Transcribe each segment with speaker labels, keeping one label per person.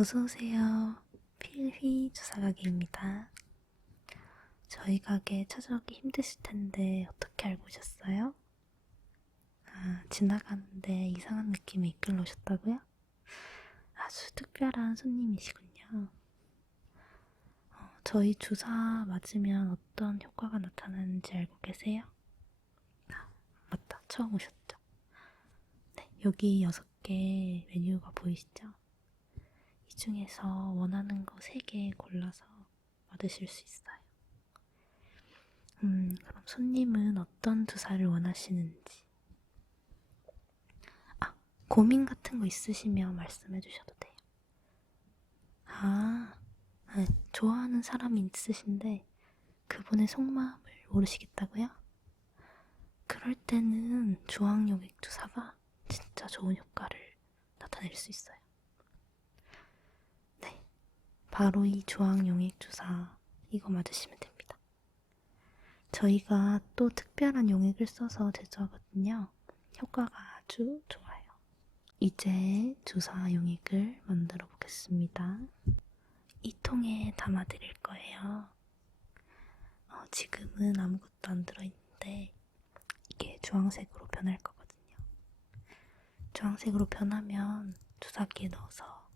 Speaker 1: 어서오세요. 필휘 주사가게입니다. 저희 가게 찾아오기 힘드실 텐데 어떻게 알고 오셨어요? 아, 지나가는데 이상한 느낌에 이끌러 오셨다고요? 아주 특별한 손님이시군요. 어, 저희 주사 맞으면 어떤 효과가 나타나는지 알고 계세요? 아, 맞다. 처음 오셨죠? 네, 여기 여섯 개 메뉴가 보이시죠? 이 중에서 원하는 거세개 골라서 받으실 수 있어요. 음, 그럼 손님은 어떤 주사를 원하시는지. 아, 고민 같은 거 있으시면 말씀해 주셔도 돼요. 아, 아, 좋아하는 사람이 있으신데 그분의 속마음을 모르시겠다고요? 그럴 때는 주황용 액 주사가 진짜 좋은 효과를 나타낼 수 있어요. 네, 바로 이 주황용액 주사 이거 맞으시면 됩니다. 저희가 또 특별한 용액을 써서 제조하거든요. 효과가 아주 좋아요. 이제 주사 용액을 만들어 보겠습니다. 이 통에 담아 드릴 거예요. 어, 지금은 아무것도 안 들어있는데 이게 주황색으로 변할 거거든요. 주황색으로 변하면 주사기에 넣어서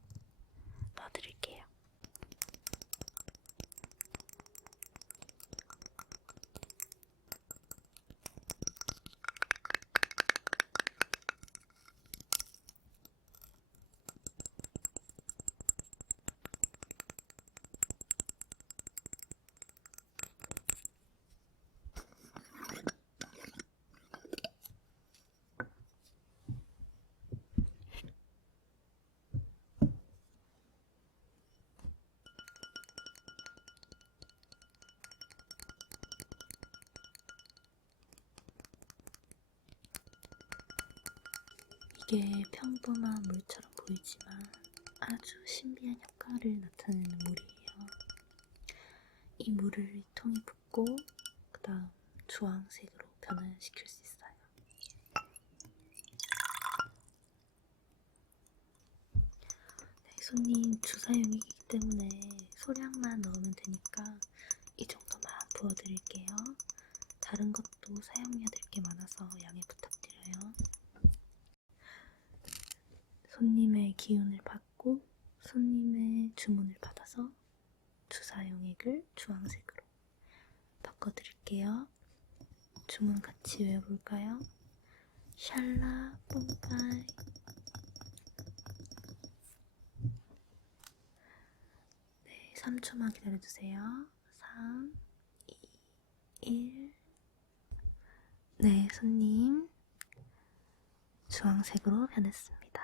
Speaker 1: 평범한 물처럼 보이지만 아주 신비한 효과를 나타내는 물이에요. 이 물을 이 통에 붓고 그 다음 주황색으로 변화시킬 수 있어요. 네, 손님 주사용이기 때문에 소량만 넣으면 되니까 이 정도만 부어드릴게요. 다른 것도 사용해야 될 게 많아서 양해 부탁드려요. 손님의 기운을 받고 손님의 주문을 받아서 주사용액을 주황색으로 바꿔드릴게요. 주문 같이 외워볼까요? 샬라 뿜빠이 네, 3초만 기다려주세요. 3, 2, 1 네, 손님 주황색으로 변했습니다.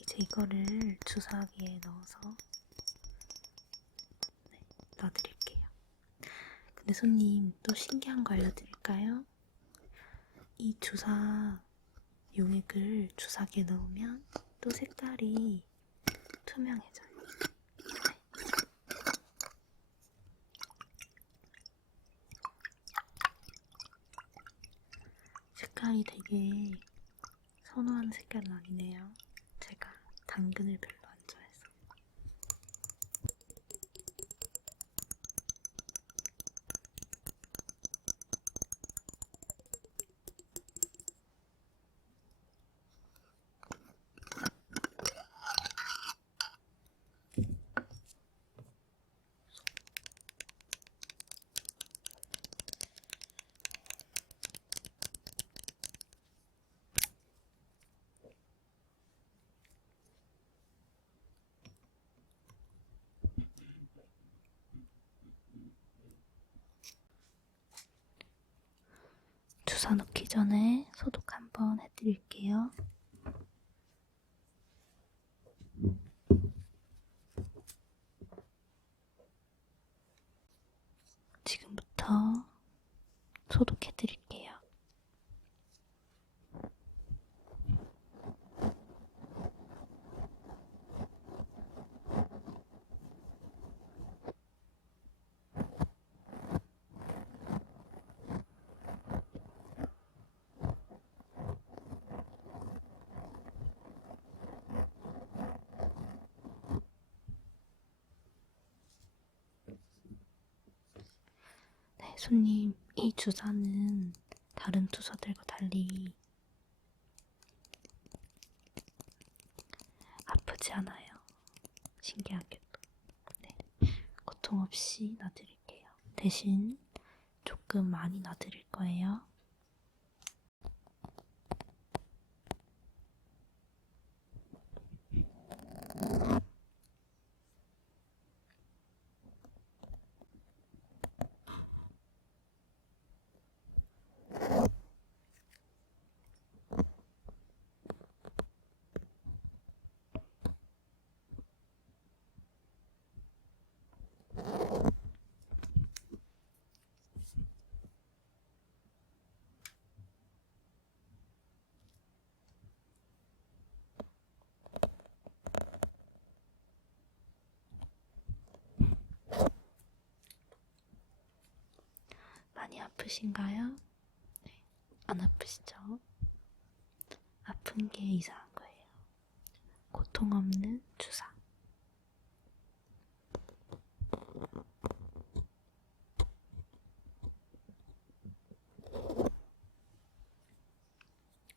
Speaker 1: 이제 이거를 주사기에 넣어서 네, 넣어드릴게요. 근데 손님 또 신기한 거 알려드릴까요? 이 주사 용액을 주사기에 넣으면 또 색깔이 투명해져요. 색깔이 되게 선호하는 색깔은 아니네요. 제가 당근을 별로 안 좋아해서. 주사 넣기 전에 소독 한번 해드릴게요. 지금부터 소독해드릴게요. 네, 손님, 이 주사는 다른 주사들과 달리 아프지 않아요. 신기하게도. 네, 고통 없이 놔드릴게요. 대신 조금 많이 놔드릴 거예요. 많이 아프신가요? 네, 안 아프시죠? 아픈 게 이상한 거예요. 고통 없는 주사.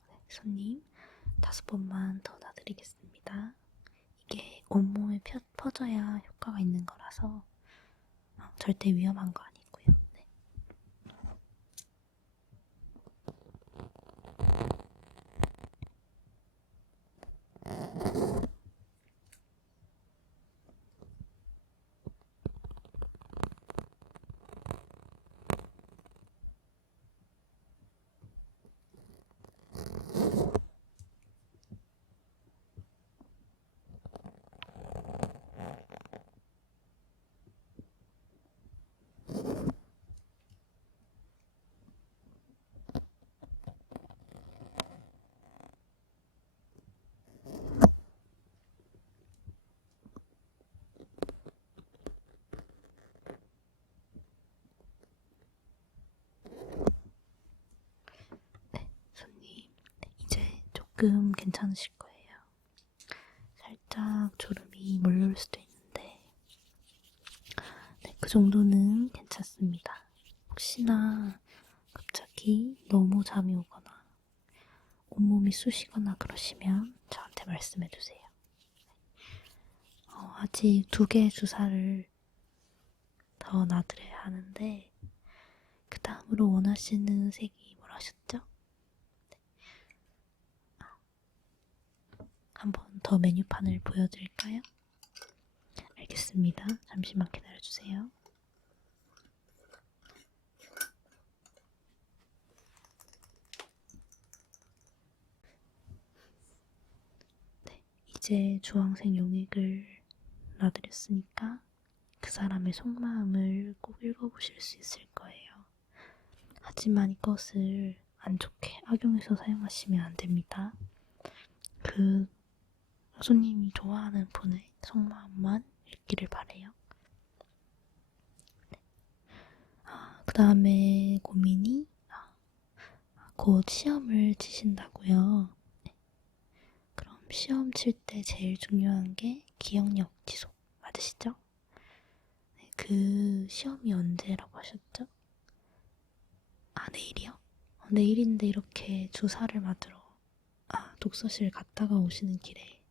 Speaker 1: 네, 손님, 다섯 번만 더 놔드리겠습니다. 이게 온몸에 펴, 퍼져야 효과가 있는 거라서 어, 절대 위험한 거 아니고요. 네. 네, 손님. 네, 조금 괜찮으실 거예요. 살짝 졸음이 몰려올 수도 있는데, 네, 그 정도는 괜찮습니다. 혹시나 갑자기 너무 잠이 오거나, 온몸이 쑤시거나 그러시면 저한테 말씀해 주세요. 어, 아직 두 개의 주사를 더 놔드려야 하는데, 그 다음으로 원하시는 색이 뭐라 하셨죠? 한 번 더 메뉴판을 보여드릴까요? 알겠습니다. 잠시만 기다려주세요. 네, 이제 주황색 용액을 놔드렸으니까 그 사람의 속마음을 꼭 읽어보실 수 있을 거예요. 하지만 이것을 안 좋게 악용해서 사용하시면 안 됩니다. 그 손님이 좋아하는 분의 속마음만 읽기를 바래요. 네. 아, 그 다음에 고민이 아, 곧 시험을 치신다고요. 네. 그럼 시험 칠 때 제일 중요한 게 기억력 지속 맞으시죠? 네, 그 시험이 언제라고 하셨죠? 아 내일이요? 어, 내일인데 이렇게 주사를 맞으러 아 독서실 갔다가 오시는 길에 네.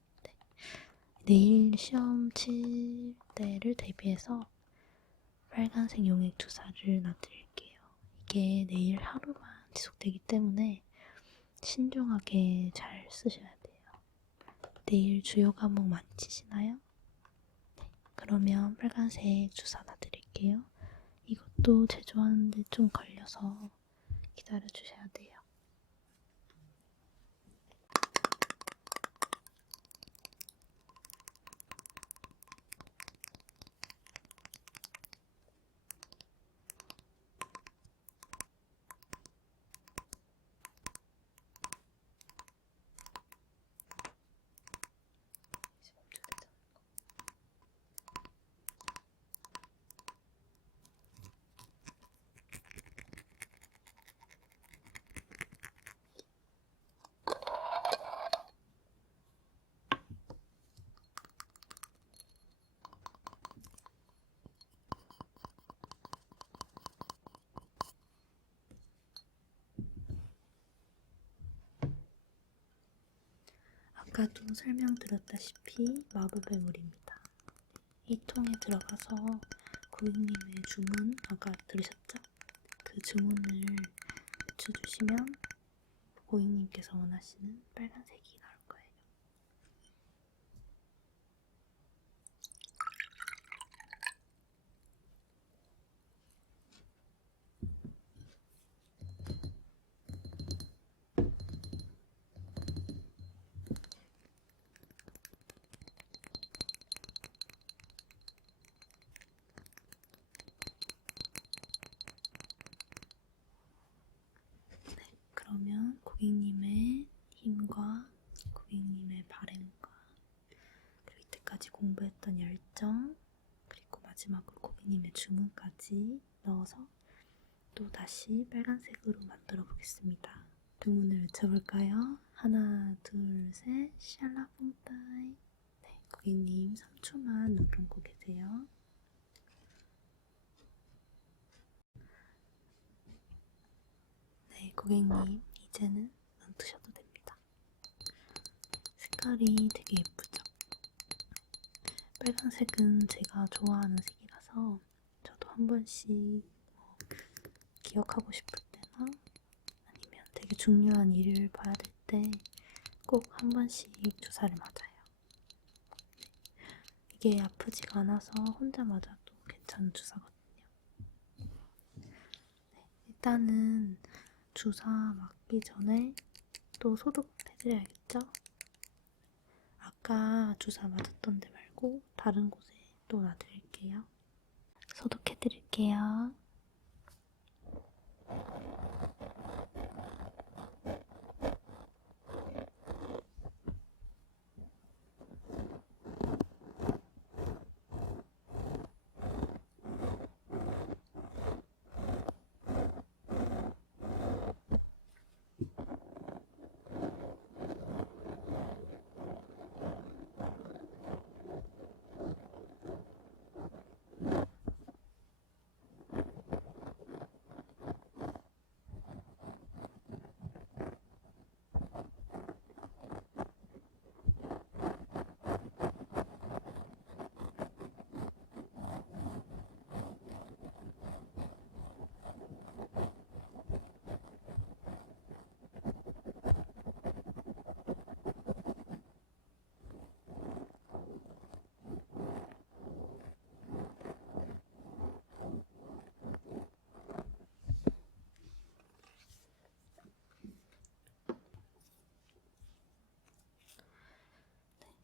Speaker 1: 내일 시험 칠 때를 대비해서 빨간색 용액 주사를 놔드릴게요. 이게 내일 하루만 지속되기 때문에 신중하게 잘 쓰셔야 돼요. 내일 주요 과목 많이 치시나요? 네, 그러면 빨간색 주사 놔드릴게요. 이것도 제조하는데 좀 걸려서 기다려 주셔야 돼요. 아까도 설명드렸다시피 마법의 물입니다. 이 통에 들어가서 고객님의 주문 아까 들으셨죠? 그 주문을 외쳐주시면 고객님께서 원하시는 빨간색이 나올 거예요. 그러면 고객님의 힘과 고객님의 바램과 그리고 이때까지 공부했던 열정 그리고 마지막으로 고객님의 주문까지 넣어서 또 다시 빨간색으로 만들어 보겠습니다. 주문을 외쳐볼까요? 하나, 둘, 셋, 샬라봉따이 네, 고객님 3초만 눈 감고 계세요. 네, 고객님, 이제는 눈 뜨셔도 됩니다. 색깔이 되게 예쁘죠? 빨간색은 제가 좋아하는 색이라서 저도 한 번씩 뭐 기억하고 싶을 때나 아니면 되게 중요한 일을 봐야 될 때 꼭 한 번씩 주사를 맞아요. 이게 아프지가 않아서 혼자 맞아도 괜찮은 주사거든요. 네, 일단은 주사 맞기 전에 또 소독해드려야겠죠? 아까 주사 맞았던 데 말고 다른 곳에 또 놔드릴게요. 소독해드릴게요.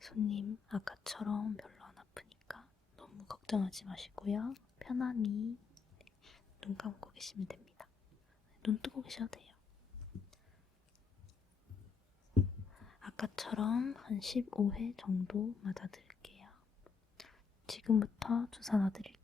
Speaker 1: 손님, 아까처럼 별로 안 아프니까 너무 걱정하지 마시고요. 편안히 눈 감고 계시면 됩니다. 눈 뜨고 계셔도 돼요. 아까처럼 한 15회 정도 맞아드릴게요. 지금부터 주사 놔드릴게요.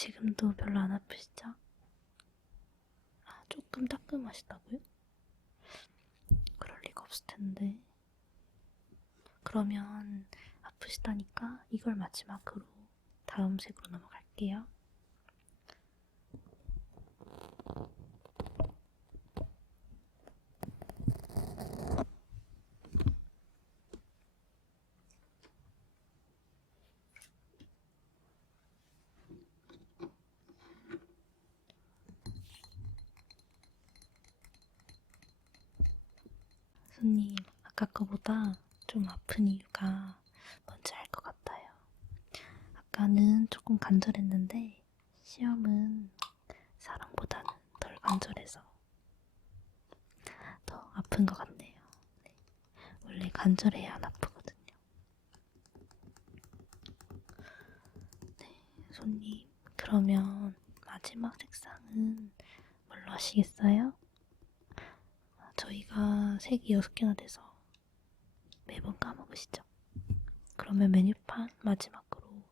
Speaker 1: 지금도 별로 안 아프시죠? 따끔따끔하시다고요? 그럴 리가 없을 텐데. 그러면 아프시다니까 이걸 마지막으로 다음 색으로 넘어갈게요. 손님, 아까 거보다 좀 아픈 이유가 뭔지 알 것 같아요. 아까는 조금 간절했는데, 시험은 사랑보다는 덜 간절해서 더 아픈 것 같네요. 네. 원래 간절해야 안 아프거든요. 네, 손님, 그러면 마지막 색상은 뭘로 하시겠어요? 저희가 색이 6개나 돼서 매번 까먹으시죠? 그러면 메뉴판 마지막으로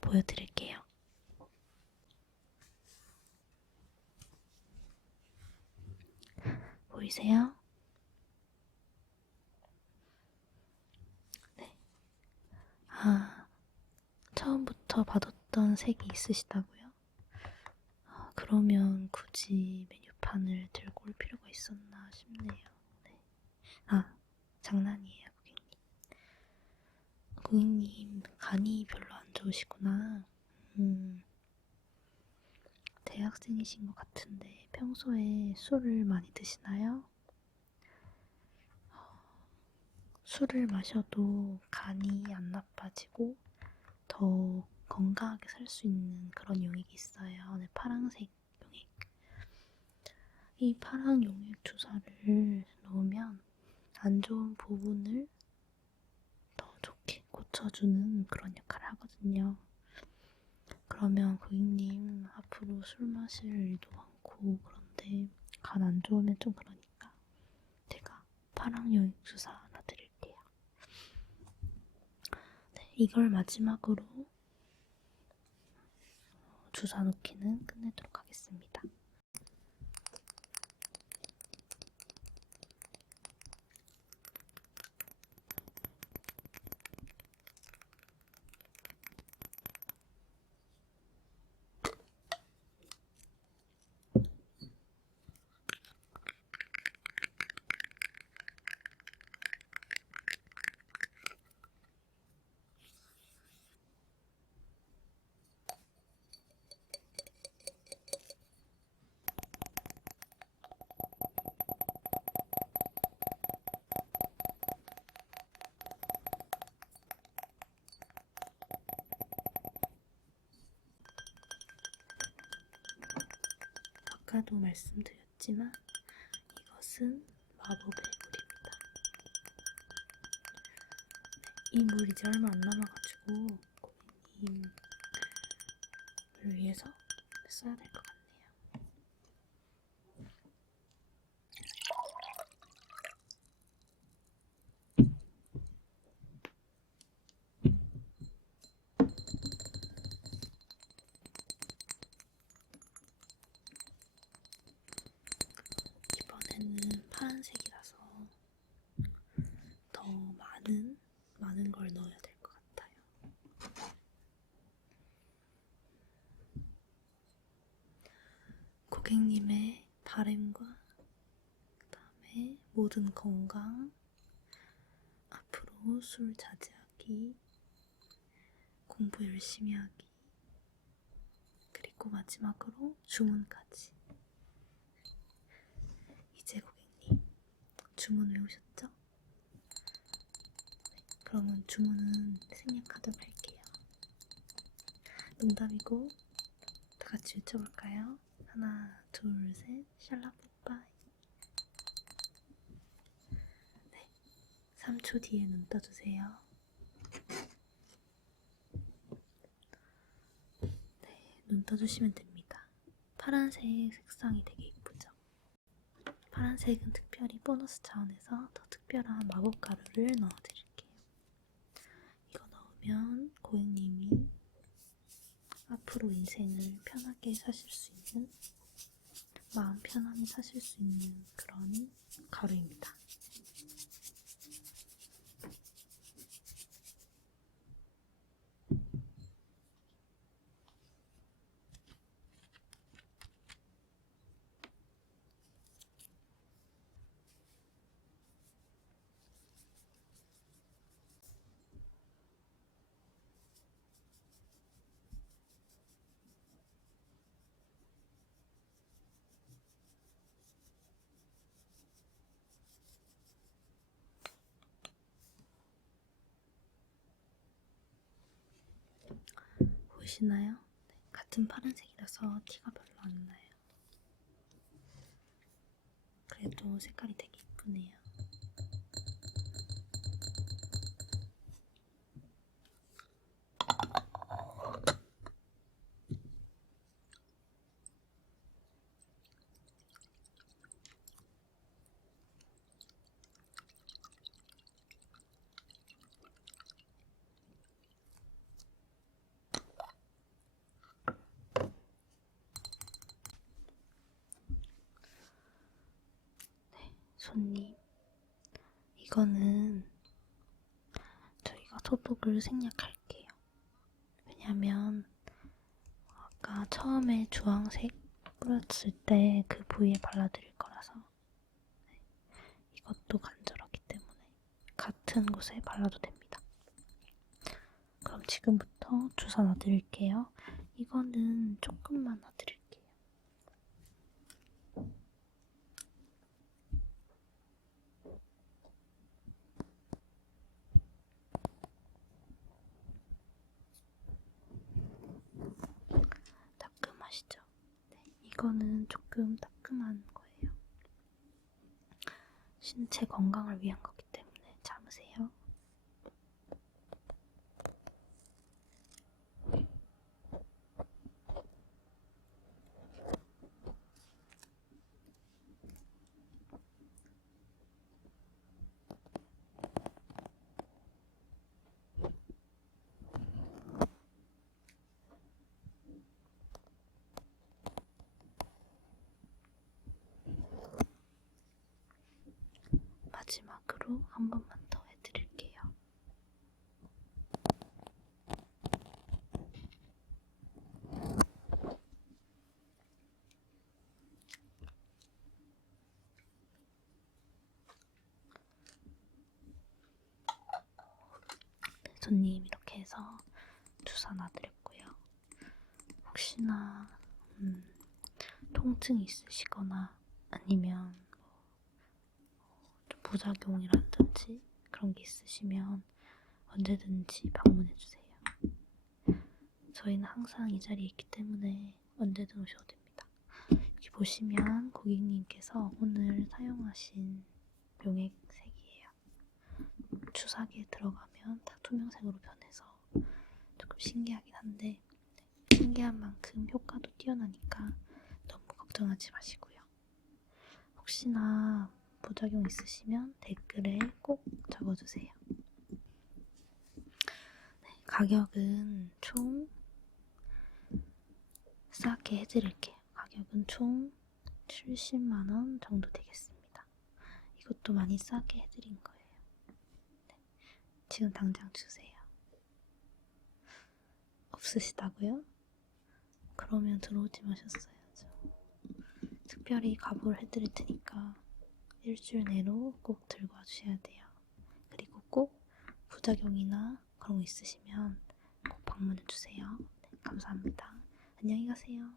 Speaker 1: 보여드릴게요. 보이세요? 네. 아, 처음부터 받았던 색이 있으시다고요? 아, 그러면 굳이 메뉴판을 들고 올 필요가 있었나 싶네요. 네. 아, 장난이에요, 고객님. 간이 별로 안 좋으시구나. 음, 대학생이신 것 같은데 평소에 술을 많이 드시나요? 어, 술을 마셔도 간이 안 나빠지고 더 건강하게 살 수 있는 그런 용액이 있어요. 네, 파란색 용액. 이 파란 용액 주사를 놓으면 안 좋은 부분을 고쳐주는 그런 역할을 하거든요. 그러면 고객님 앞으로 술 마실 일도 많고 그런데 간 안 좋으면 좀 그러니까 제가 파랑 용액 주사 하나 드릴게요. 네, 이걸 마지막으로 주사 놓기는 끝내도록 하겠습니다. 아까도 말씀드렸지만 이것은 마법의 물입니다. 이 물 이제 얼마 안 남아가지고 고객님을 위해서 써야 될 것 같네요. 이번에는 파란색이라서 더 많은 많은 걸 넣어야 될 것 같아요. 고객님의 바램과 그다음에 모든 건강, 앞으로 술 자제하기, 공부 열심히 하기, 그리고 마지막으로 주문까지. 이제 고객님 주문 외우셨죠? 네, 그러면 주문은 생략하도록 할게요. 농담이고 다 같이 외쳐볼까요? 하나, 둘, 셋, 샬라뽀빠이. 네, 3초 뒤에 눈 떠주세요. 네, 눈 떠주시면 됩니다. 파란색 색상이 되게 이쁘죠? 파란색은 특별히 보너스 차원에서 더 특별한 마법 가루를 넣어드릴게요. 이거 넣으면 고객님이 앞으로 인생을 편하게 사실 수 있는 마음 편안히 사실 수 있는 그런 가루입니다. 보이시나요? 네, 같은 파란색이라서 티가 별로 안 나요. 그래도 색깔이 되게 이쁘네요. 손님, 이거는 저희가 소독을 생략할게요. 왜냐면 아까 처음에 주황색 뿌렸을 때 그 부위에 발라드릴 거라서 네, 이것도 간절하기 때문에 같은 곳에 발라도 됩니다. 그럼 지금부터 주사 놔드릴게요. 이거는 조금만 놔드릴게요. 따끔하시죠? 네, 이거는 조금 따끔한 거예요. 신체 건강을 위한 거기 때문에 참으세요. 마지막으로 한 번만 더 해드릴게요. 네, 손님 이렇게 해서 주사 놔드렸고요. 혹시나 음, 통증이 있으시거나 아니면 좀 부작용이라든지 그런 게 있으시면 언제든지 방문해 주세요. 저희는 항상 이 자리에 있기 때문에 언제든 오셔도 됩니다. 여기 보시면 고객님께서 오늘 사용하신 용액색이에요. 주사기에 들어가면 다 투명색으로 변해서 조금 신기하긴 한데 네, 신기한 만큼 효과도 뛰어나니까 너무 걱정하지 마시고요. 혹시나 부작용 있으시면 댓글에 꼭 적어주세요. 네, 가격은 총 싸게 해드릴게요. 가격은 총 70만원 정도 되겠습니다. 이것도 많이 싸게 해드린 거예요. 네, 지금 당장 주세요. 없으시다고요? 그러면 들어오지 마셨어야죠. 특별히 가보를 해드릴 테니까 일주일 내로 꼭 들고 와주셔야 돼요. 그리고 꼭 부작용이나 그런 거 있으시면 꼭 방문해 주세요. 네, 감사합니다. 안녕히 가세요.